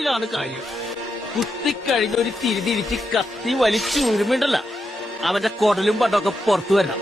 ഇതാണ് കാര്യം. കുത്തിക്കഴിഞ്ഞ ഒരു തിരിതിരിച്ച് കത്തി വലിച്ചൂരുമുണ്ടല്ല, അവന്റെ കുടലും പണ്ടൊക്കെ പുറത്തു വരണം.